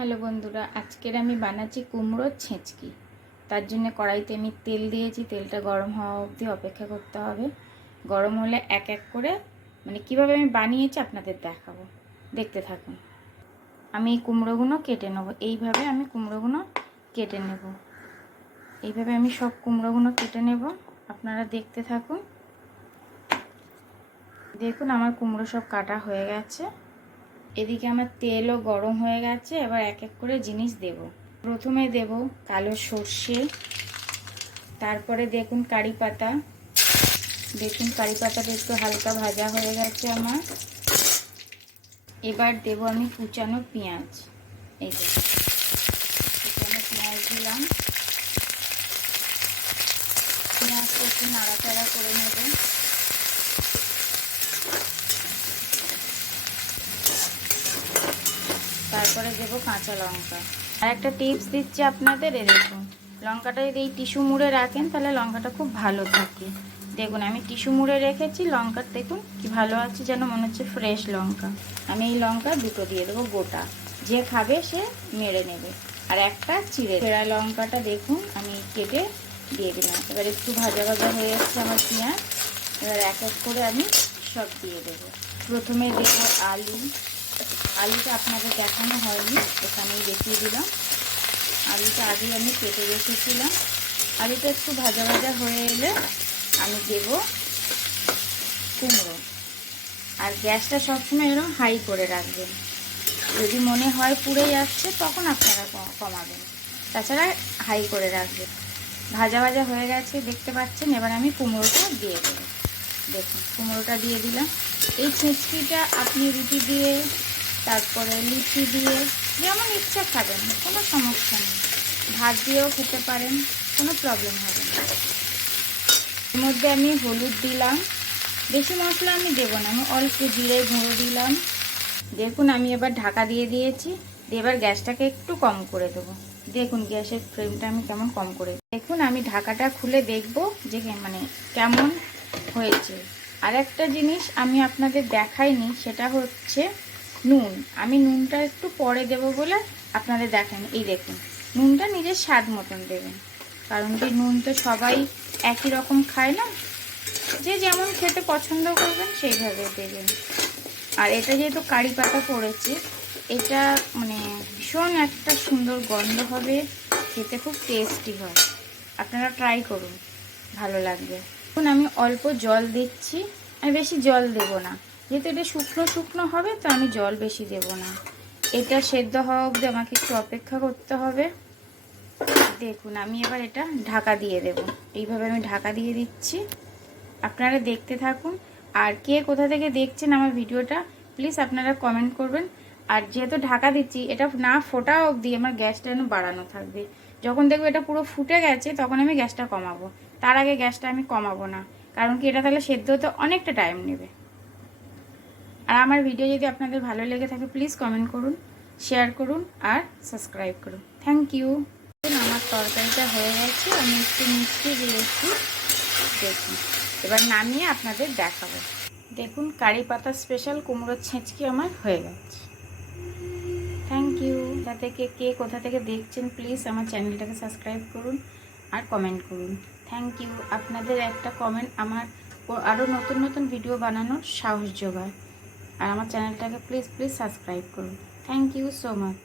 Hello বন্ধুরা, আজকের আমি বানাচ্ছি কুমড়োর ছেঁচকি। তার জন্য কড়াইতে আমি তেল দিয়েছি, তেলটা গরম হওয়া অবধি অপেক্ষা করতে হবে। গরম হলে এক এক করে মানে কীভাবে আমি বানিয়েছি আপনাদের দেখাবো। দেখতে থাকুন। আমি এই কুমড়োগুলো কেটে নেব। এইভাবে আমি কুমড়োগুলো কেটে নেব। এইভাবে আমি সব কুমড়োগুলো কেটে নেব। আপনারা দেখতে থাকুন। দেখুন, আমার কুমড়ো সব কাটা হয়ে গেছে। এদিকে আমার তেলও গরম হয়ে গেছে, এবার এক এক করে জিনিস দেব। প্রথমে দেব কালো সর্ষে, তারপরে দেখুন কারি পাতা। দেখুন কারি পাতাটা একটু হালকা ভাজা হয়ে গেছে আমার। এবার দেব আমি কুচানো পেঁয়াজ। এই যে, কুচানো পেঁয়াজ দিলাম। পেঁয়াজটা একটু নাড়াচাড়া করে নেব তারপরে দেবো কাঁচা লঙ্কা। আর একটা টিপস দিচ্ছি আপনাদের এ দেখুন লঙ্কাটা যদি এই টিস্যু মুড়ে রাখেন তাহলে লঙ্কাটা খুব ভালো থাকে। দেখুন, আমি টিস্যু মুড়ে রেখেছি, লঙ্কার দেখুন কি ভালো আছে, যেন মনে হচ্ছে ফ্রেশ লঙ্কা। আমি এই লঙ্কা দুটো দিয়ে দেবো গোটা। যে খাবে সে মেরে নেবে। আর একটা চিড়ে ফেরা লঙ্কাটা দেখুন, আমি কেটে দিয়ে দিলাম। এবার একটু ভাজা ভাজা হয়ে যাচ্ছে আমার পেঁয়াজ। এবার এক এক করে আমি সব দিয়ে দেবো। প্রথমে দেবো আলু। আলুটা আপনাদের দেখানো হয়নি, এখানেই দেখিয়ে দিলাম। আলুটা আগেই আমি কেটে রেখেছিলাম। আলুটা একটু ভাজা ভাজা হয়ে এলে আমি দেব কুমড়ো। আর গ্যাসটা সবসময় এরকম হাই করে রাখবেন। যদি মনে হয় পুড়ে যাচ্ছে তখন আপনারা কমাবেন। তাছাড়া হাই করে রাখবেন। ভাজা ভাজা হয়ে গেছে, দেখতে পাচ্ছেন? এবার আমি কুমড়োটা দিয়ে দেবো। দেখুন, কুমড়োটা দিয়ে দিলাম। এই ছেঁচকিটা আপনি রুটি দিয়ে তারপরে লুচি দিয়ে যেমন ইচ্ছা খাবেন, কোনো সমস্যা নেই। ভাত দিয়েও খেতে পারেন, কোনো প্রবলেম হবে না। এর মধ্যে আমি হলুদ দিলাম। বেশি মশলা আমি দেবো না, আমি অল্প জিরে গুঁড়ো দিলাম। দেখুন, আমি এবার ঢাকা দিয়ে দিয়েছি। দিয়ে এবার গ্যাসটাকে একটু কম করে দেবো। দেখুন, গ্যাসের ফ্লেমটা আমি কেমন কম করে দেখুন, আমি ঢাকাটা খুলে দেখব যে মানে কেমন হয়েছে। আর একটা জিনিস আমি আপনাদের দেখাইনি, সেটা হচ্ছে নুন। আমি নুনটা একটু পরে দেব বলে আপনাদের দেখেন। এই দেখুন, নুনটা নিজের স্বাদ মতন দেবেন। কারণ কি নুন তো সবাই একই রকম খায় না? যে যেমন খেতে পছন্দ করবেন সেইভাবে দেবেন। আর এটা যেহেতু কারি পাতা পড়েছে, এটা মানে ভীষণ একটা সুন্দর গন্ধ হবে, খেতে খুব টেস্টি হয়। আপনারা ট্রাই করুন, ভালো লাগবে। এখন আমি অল্প জল দিচ্ছি, আমি বেশি জল দেব না। যেহেতু এটা শুকনো শুকনো হবে, তো আমি জল বেশি দেব না। এটা সেদ্ধ হওয়া অবধি আমাকে একটু অপেক্ষা করতে হবে। দেখুন, আমি এবার এটা ঢাকা দিয়ে দেব। এইভাবে আমি ঢাকা দিয়ে দিচ্ছি। আপনারা দেখতে থাকুন। আর কে কোথা থেকে দেখছেন আমার ভিডিওটা, প্লিজ আপনারা কমেন্ট করবেন। আর যেহেতু ঢাকা দিচ্ছি, এটা না ফোটা অবধি আমার গ্যাসটা যেন বাড়ানো থাকবে। যখন দেখব এটা পুরো ফুটে গেছে, তখন আমি গ্যাসটা কমাবো। তার আগে গ্যাসটা আমি কমাবো না। কারণ কি, এটা তাহলে সেদ্ধ হতে অনেকটা টাইম নেবে। আর আমার ভিডিও যদি আপনাদের ভালো লেগে থাকে প্লিজ কমেন্ট করুন শেয়ার করুন আর সাবস্ক্রাইব করুন। থ্যাংক ইউ আমার তরকারিটা হয়ে গেছে, আমি একটু মিষ্টি দিয়েছি দেখুন এবার নামিয়ে আপনাদের দেখাবো। দেখুন, কারি পাতা স্পেশাল কুমড়োর ছেঁচকি আমার হয়ে গেছে। থ্যাংক ইউ কোথা থেকে কে কোথা থেকে দেখছেন প্লিজ আমার চ্যানেলটাকে সাবস্ক্রাইব করুন আর কমেন্ট করুন। থ্যাংক ইউ আপনাদের একটা কমেন্ট আমার আরও নতুন নতুন ভিডিও বানানোর সাহস যোগায়। আর আমার চ্যানেলটাকে প্লিজ প্লিজ সাবস্ক্রাইব করুন। Thank you so much